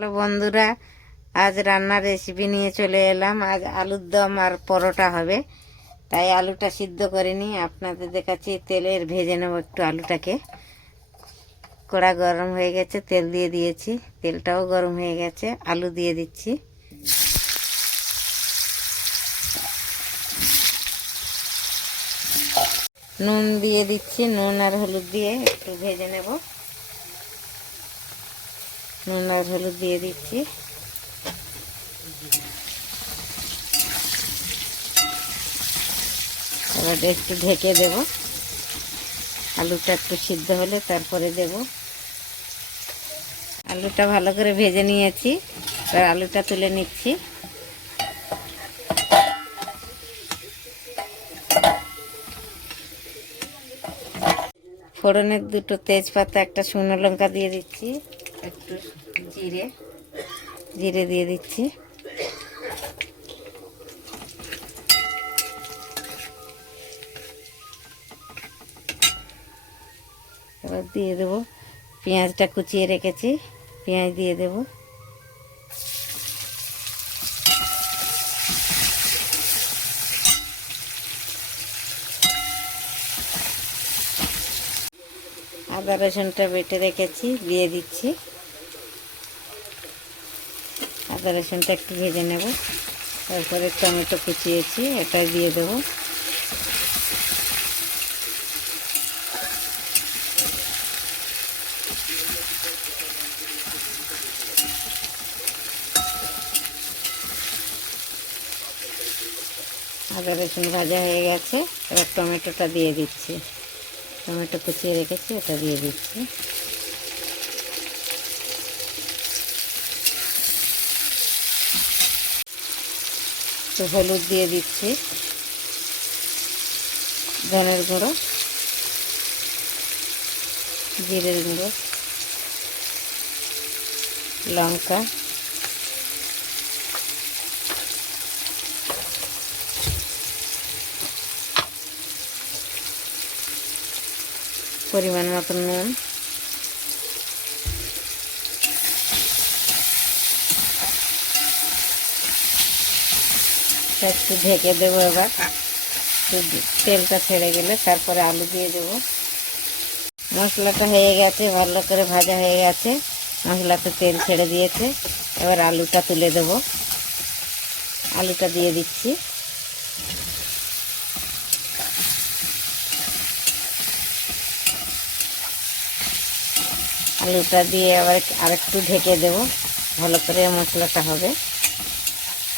Hello বন্ধুরা, আজ রান্নার রেসিপি নিয়ে চলে এলাম। আজ আলুর দম আর পরোটা হবে, তাই আলুটা সিদ্ধ করে নিই আপনাদের দেখাচ্ছি। তেলের ভেজে নেব একটু আলুটাকে। কড়া গরম হয়ে গেছে, তেল দিয়ে দিয়েছি, তেলটাও গরম হয়ে গেছে। আলু দিয়ে দিচ্ছি, নুন দিয়ে দিচ্ছি, নুন আর হলুদ দিয়ে একটু ভেজে নেব। নুন আর হলুদ দিয়ে দিচ্ছি, এবার একটু ঢেকে দেব। আলুটা একটু সিদ্ধ হলে তারপরে দেব। আলুটা ভালো করে ভেজে নিয়েছি, এবার আলুটা তুলে নিচ্ছি। ফোড়নের দুটো তেজপাতা, একটা শুকনো লঙ্কা দিয়ে দিচ্ছি, একটু জিরে দিয়ে দিচ্ছি। এবার দিয়ে দেবো পেঁয়াজটা কুচিয়ে রেখেছি, পেঁয়াজ দিয়ে দেব। আদা রসুনটা বেটে রেখেছি, দিয়ে দিচ্ছি। আদা রসুনটা একটু ভেজে নেব, তারপরে টমেটো কুচিয়েছি, এটা দিয়ে দেবো। আদা রসুন ভাজা হয়ে গেছে, এবার টমেটোটা দিয়ে দিচ্ছি। টমেটো কুচিয়ে রেখেছি, এটা দিয়ে দিচ্ছি। তো হলুদ দিয়ে দিচ্ছি, ধনের গুঁড়ো, জিরের গুঁড়ো, লঙ্কা, পরিমাণ মতো নুন, একটু ঢেকে দেবো। এবার তেলটা ছেড়ে গেলে তারপরে আলু দিয়ে দেবো। মশলাটা হয়ে গেছে, ভালো করে ভাজা হয়ে গেছে, মশলাতে তেল ছেড়ে দিয়েছে। এবার আলুটা তুলে দেবো, আলুটা দিয়ে দিচ্ছি। আলুটা দিয়ে আবার আরেকটু ঢেকে দেব, ভালো করে মশলাটা হবে,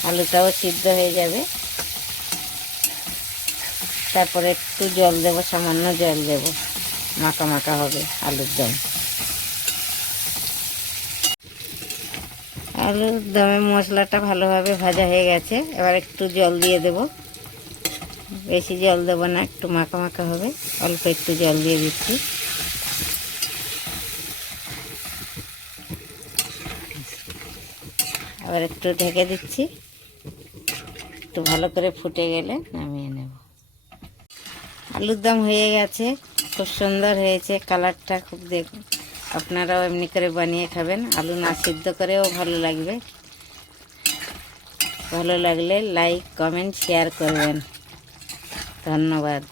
আলুটাও সিদ্ধ হয়ে যাবে। তারপরে একটু জল দেব, সামান্য জল দেব, মাখা মাখা হবে আলুর দম। আলুর দমে মশলাটা ভালোভাবে ভাজা হয়ে গেছে, এবার একটু জল দিয়ে দেব। বেশি জল দেবো না, একটু মাখা মাখা হবে, অল্প একটু জল দিয়ে দিচ্ছি। আবার একটু ঢেকে দিচ্ছি, একটু ভালো করে ফুটে গেলে নামিয়ে নেব। আলুর দম হয়ে গেছে, খুব সুন্দর হয়েছে, কালারটা খুব দেখুন। আপনারাও এমনি করে বানিয়ে খাবেন, আলু না সিদ্ধ করেও ভালো লাগবে। ভালো লাগলে লাইক, কমেন্ট, শেয়ার করবেন। ধন্যবাদ।